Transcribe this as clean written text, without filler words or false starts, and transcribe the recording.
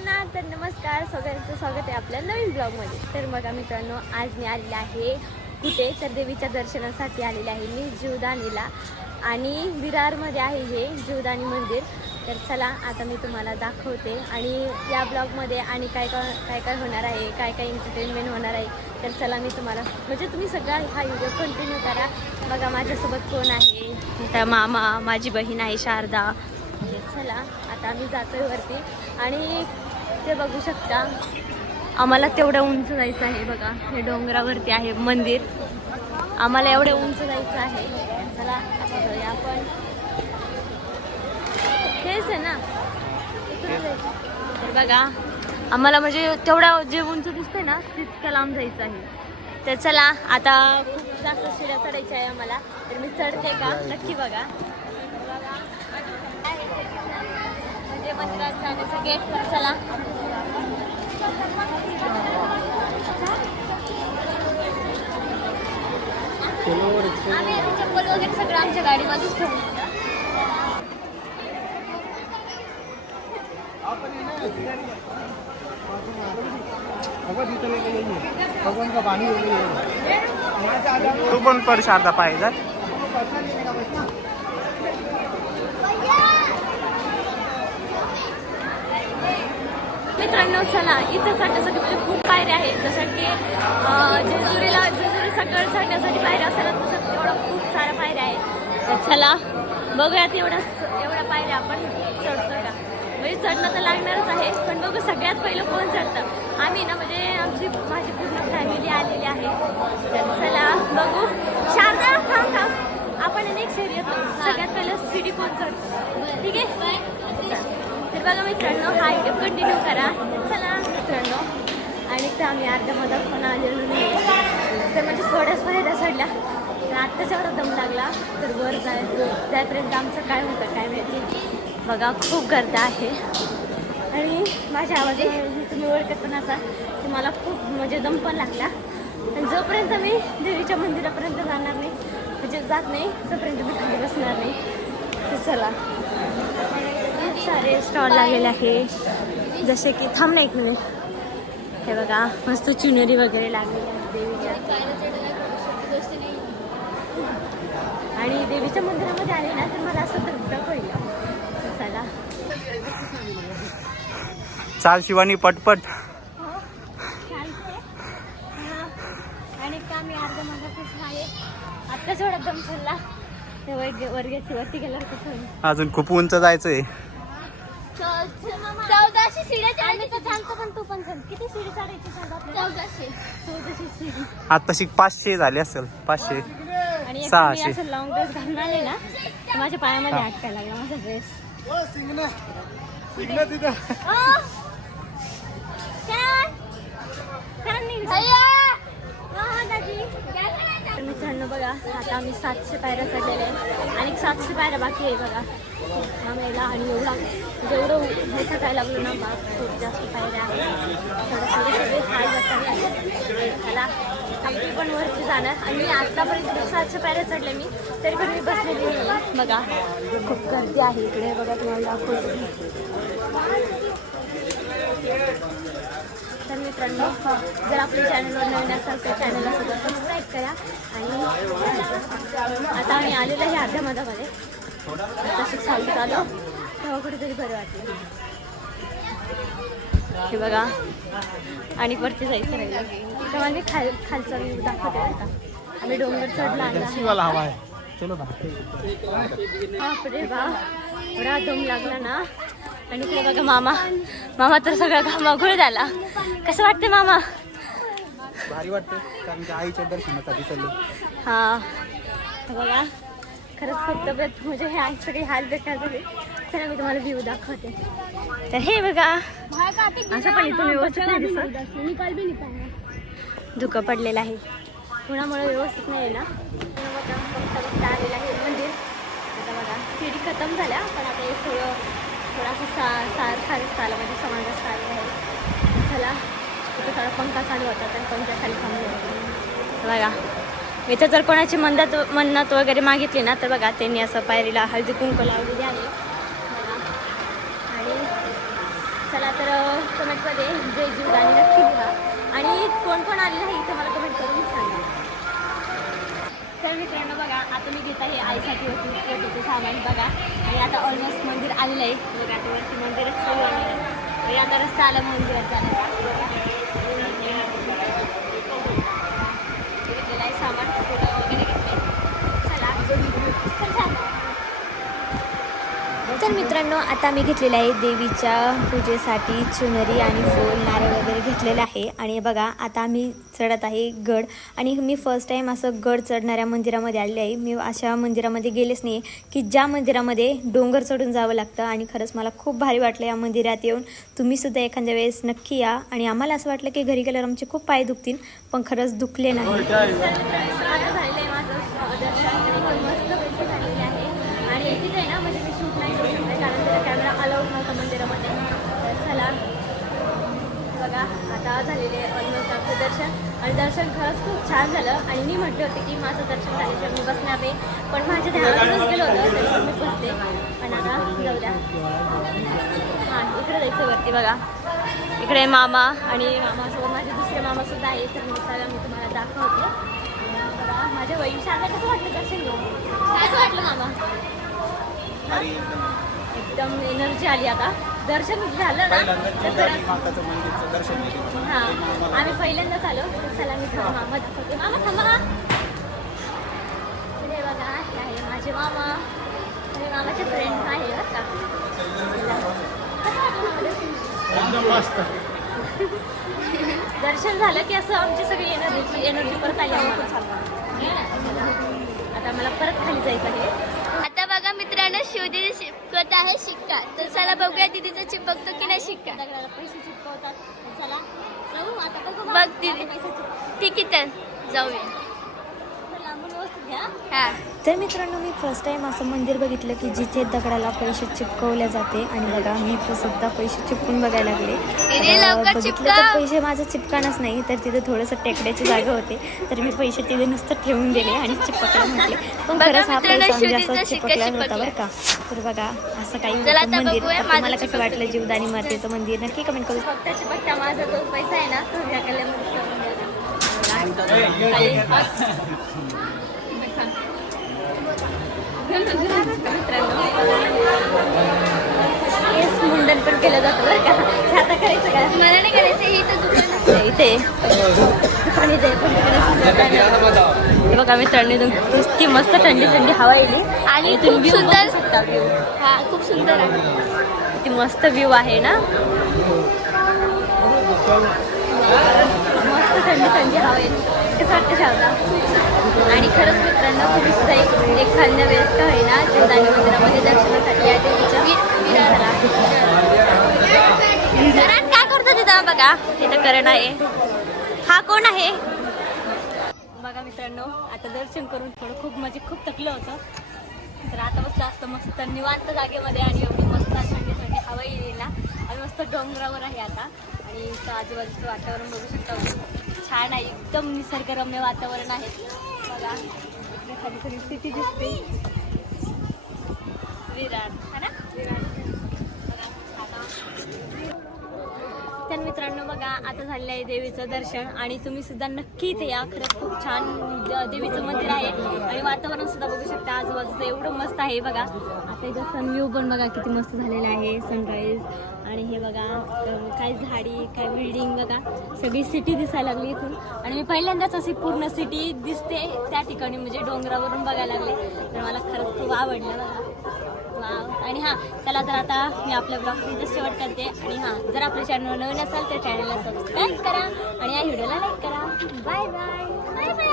सगळ्यांना तर नमस्कार, सगळ्यांचं स्वागत आहे आपल्या नवीन ब्लॉगमध्ये. तर बघा मित्रांनो, आज मी आलेले आहे कुठे तर देवीच्या दर्शनासाठी आलेले आहे मी जीवदानीला. आणि विरारमध्ये आहे हे जीवदानी मंदिर. तर चला आता मी तुम्हाला दाखवते आणि या ब्लॉगमध्ये आणि काय काय होणार आहे, काय काय एंटरटेनमेंट होणार आहे. तर चला मी तुम्हाला म्हणजे तुम्ही सगळा हा व्हिडिओ कंटिन्यू करा. बघा माझ्यासोबत कोण आहे, त्या मामा, माझी बहीण आहे शारदा. चला आता आम्ही जातोय वरती आणि ते बघू शकता आम्हाला तेवढं उंच जायचं आहे. बघा हे डोंगरावरती आहे मंदिर, आम्हाला एवढं उंच जायचं आहे. चला आता जाऊया आपण. हेच आहे ना, तर बघा आम्हाला म्हणजे तेवढा जे उंच दिसतंय ना तितकं लांब जायचं आहे. तर चला आता खूप जास्त शिड्या चढायच्या आहे आम्हाला. तर मी चढते का नक्की बघा. म्हणजे मंदिरात जाण्याचं गेट. तर चला आम्ही चप्पल वगैरे सगळं आमच्या गाडीमध्येच ठेवून. भगवान का पानी तू पण पर शारदा पाहिजे. मित्रांनो चला, इथं चढण्यासाठी म्हणजे खूप पायऱ्या आहेत. जसं की जेजुरी सगळं चढण्यासाठी पायऱ्या असतात तसं तेवढं खूप साऱ्या पायऱ्या आहेत. तर चला बघूयात एवढ्या पायऱ्या आपण चढतोय का. म्हणजे चढणं तर लागणारच आहे, पण बघू सगळ्यात पहिलं कोण चढतं. आम्ही ना म्हणजे माझी पूर्ण फॅमिली आलेली आहे. तर चला बघू. शारदा थांब आपण एक शर्यत लावू. सगळ्यात पहिलं सीडी कोण चढतं, ठीक आहे. तर बघा मित्रांनो हा व्हिडिओ कंटिन्यू करा. चला मित्रांनो, आणि तर आम्ही अर्ध्या मधात पण आलेलो नाही. तर म्हणजे थोड्याच पायऱ्या चढल्या तर आत्ताच एवढा दम लागला. तर वर जायपर्यंत आमचं काय होतं काय माहिती. बघा खूप गर्दी आहे आणि माझ्या आवाजाने तुम्ही ओळखत पण असा की मला खूप म्हणजे दम पण लागला. आणि जोपर्यंत मी देवीच्या मंदिरापर्यंत जाणार नाही म्हणजे जात नाही तोपर्यंत मी खाली बसणार नाही. तर चला खूप सारे स्टॉल लागलेले आहे. जसे की थांब ना एक मिनिट. हे बघा मस्त चुनरी वगैरे लागलेली आहे देवीच्या. आणि देवीच्या मंदिरामध्ये आले ना तर मला असं धगधग होईल. चला चाल शिवानी पटपट. आणि का मी अर्धा माझा आहे आत्ताच एवढा दम चालला. ते वर्गाची वरती गेल्यावर कसं अजून खूप उंच जायचंय. 1400 शिड्या चढायचं चालतं. पण तू पण चल. किती शिडी चढायची सांगा. 1400 शिडी. आत्ताशी 500 झाले असेल. 500 आणि 600. असं लॉंग ड्रेस घालून आले ना तर माझ्या पायामध्ये अटकायला लागला माझा ड्रेस. मित्रांनो बघा आता आम्ही 700 पायऱ्या चढलेल्या आहे आणि 700 पायऱ्या बाकी आहे बघा आम्हाला. आणि जेवढं हे थकायला लागलो ना बा खूप जास्त पायऱ्या आहेत. सगळे हाल जातात. चला आमची पण वरती जाणार. आणि मी आत्तापर्यंत 700 पायऱ्या चढल्या मी तरी पण मी बसलेली नाही. बघा खूप गर्दी आहे इकडे. बघा तुम्हाला दाखवतो. तर मित्रांनो जर आपल्या चॅनलवर नवीन असाल तर चॅनलला सुद्धा सबस्क्राईब करा. आणि आता आम्ही आलेलो आहे अर्ध्या मधामध्ये. तसंच चालत आलो तेव्हा कुठेतरी बरं वाटलं. हे बघा आणि वरती जायचं राहिलं तेव्हा मी खालचा व्ह्यू दाखवते बरं का. आम्ही डोंगर चढला आणला. बापरे बा एवढा दम लागला ना. आणि इकडे बघा मामा तर सगळा घामाघूळ झाला. कसं वाटते मामा. भारी वाटतं कारण की आईच्या दर्शनासाठी चाललो. हा बघा खरंच खूप तब्येत म्हणजे हे आई सगळे हाल बेकार झाले. चला मी तुम्हाला व्ह्यू दाखवते. तर हे बघा असं पण इथून व्यवस्थित नाही दिसत. धुकं पडलेलं आहे उन्हामुळे व्यवस्थित नाही आहे ना. बघता आलेलं आहे मंदिर. आता बघा सीडी खतम झाल्या पण आता हे थोडासा खाली म्हणजे समाजात आले आहे. चला इथं थोडा पंखा चालू होता तर पंख्या खाली थांबले. बघा इथं जर कोणाची मन्नत वगैरे मागितली ना तर बघा त्यांनी असं पायरीला हळदी कुंकू लावलेली आहे. आणि चला तर कमेंटमध्ये जय जीवदानी नक्की लिहा आणि कोण कोण आलेलं आहे इथं मला कमेंट करून सांगा. तर मित्रांनो बघा, आता मी घेत आहे आईसाठी होती फोटोचं सामान बघा. आणि आता ऑलमोस्ट मंदिर आलेलं आहे बघा. आता वरती मंदिरच सुरू आहे आणि आता रस्ता आला मंदिरात जाण्याचा. घेतलेलं आहे सामान, फोटो वगैरे घेतले. चला तर मित्रांनो, आता मी घेतलेलं आहे देवीच्या पूजेसाठी चुनरी आणि फूल नारळ वगैरे घेतलेलं आहे. आणि बघा आता मी चढत आहे गड. आणि मी फर्स्ट टाईम असं गड चढणाऱ्या मंदिरामध्ये आलेले आहे. मी अशा मंदिरामध्ये गेलेच नाही की ज्या मंदिरामध्ये डोंगर चढून जावं लागतं. आणि खरंच मला खूप भारी वाटलं या मंदिरात येऊन. तुम्हीसुद्धा एखाद्या वेळेस नक्की या. आणि आम्हाला असं वाटलं की घरी गेल्यावर आमचे खूप पाय दुखतील, पण खरंच दुखले नाही. आता झालेलं आहे माझं दर्शन, मस्त झालेली आहे. आणि तिथे आहे ना, म्हणजे मी शूट नाही करू शकते कारण त्याला कॅमेरा अलाउड नव्हता मंदिरामध्ये. तर चला बघा, आता झालेले ऑलमोस्ट आमचं दर्शन. आणि दर्शन खरंच खूप छान झालं. आणि मी म्हटले होते की माझं दर्शन झाल्याशिवाय मी बसणार नाही, पण माझ्या ध्यानातूनच गेलं होतं तरी मी बसते. पण आता जाऊ द्या. हां, इकडे जायचं वरती बघा. इकडे मामा आणि मामासोबत माझे दुसरे मामासुद्धा आहे. तर मी चला मी तुम्हाला दाखवते बघा. माझ्या वहिनीच्या आता कसं वाटलं दर्शन घेऊन? कसं वाटलं मामा? एकदम एनर्जी आली. आता दर्शन झालं ना तर खरंच. हां, आम्ही पहिल्यांदाच आलो. चला मी मामा दाखवते. मामा थांबा. हे बघा, हे आहे माझे मामा. हे मामाचे फ्रेंड आहे बरं का. कसं वाटलं दर्शन झालं की असं आमची सगळी एनर्जी परत आली आम्हाला. आता मला परत खाली जायचं आहे. आता बघा मित्रांनो, शिवदीदी चिपकत आहे शिक्का. तर चला बघूया दीदीचा चिपकतो की नाही शिक्का. दगडाला पैसे चिपकवतात. चला जाऊ आता बघू. बघ दीदी, ठीक आहे तर जाऊया. लांबून व्यवस्थित घ्या. हा, तर मित्रांनो, मी फर्स्ट टाईम असं मंदिर बघितलं की जिथे दगडाला पैसे चिपकवले जाते. आणि बघा, मी सुद्धा पैसे चिपकून बघायला लागले. लवकर बघितलं चिपका. तर पैसे माझं चिपकानच नाही, तर तिथे थोडंसं टेकड्याची जागा होते. तर मी पैसे तिथे नुसतं ठेवून दिले आणि चिपकला म्हटले. पण बघा खरंच हा मित्रांनो, पैसा म्हणजे शिवजीचा असं शिक्का चिपकला होता चिपकला. बरं का. तर बघा, असं काही चला होतं आता मंदिर. बघूया तर माझं तुम्हाला कसं चिपकलं. वाटलं जीवदानी मातेचं मंदिर नक्की कमेंट करू. फक्त माझा तो पैसा आहे ना, तो ह्या कल्यामध्ये ठेवून द्या. मित्रांनो, केस मुंडन पण केलं जातं बरं का. हे आता करायचं का? मला नाही करायचं. हे तर दुकान इथे दुकान इथे बघा मित्रांनो, नुसती मस्त थंडी थंडी हवा येईल. आणि तुम्ही खूप view सुंदर. बघू शकता view. हा, खूप सुंदर आहे. किती मस्त व्ह्यू आहे ना. मस्त थंडी थंडी हवा येईल. कसं वाटतं शावला? आणि खरंच मित्रांनो, तुम्ही सुद्धा एखाद्या वेळेस का होईना जीवदानी मंदिरामध्ये दर्शनासाठी या देवीच्या घरात काय करतो तिथं बघा. इथं करण आहे. हा कोण आहे बघा मित्रांनो. आता दर्शन करून थोडं खूप थकलं होतं. तर आता बसलं असतं मस्त निवांत जागेमध्ये. आणि एवढी मस्त थंडी थंडी हवा येईल ना. आणि मस्त डोंगरावर आहे आता. आणि इथं आजूबाजूचं वातावरण बघू शकता, छान आहे. एकदम निसर्गरम्य वातावरण आहे बघा. खाली खाली सिटी दिसते. विरार है ना, विरार. तर मित्रांनो बघा, आता झालेलं आहे देवीचं दर्शन. आणि तुम्ही सुद्धा नक्की इथे या. खरंच खूप छान देवीचं मंदिर आहे. आणि वातावरण सुद्धा बघू शकता आजूबाजूचं एवढं मस्त आहे बघा. आता इथं सन व्ह्यू पण बघा किती मस्त झालेलं आहे, सनराईज. आणि हे बघा, काय झाडी, काय बिल्डिंग बघा, सगळी सिटी दिसायला लागली इथून. आणि मी पहिल्यांदाच अशी पूर्ण सिटी दिसते त्या ठिकाणी, म्हणजे डोंगरावरून बघायला लागले. तर मला खरंच खूप आवडलं बघा. आणि हां, चला तर आता मी आपल्या ब्लॉग इथं शेवट करते. आणि हां, जर आपल्या चॅनल नवीन असाल तर चॅनलला सबस्क्राईब करा आणि या व्हिडिओला लाईक करा. Bye bye.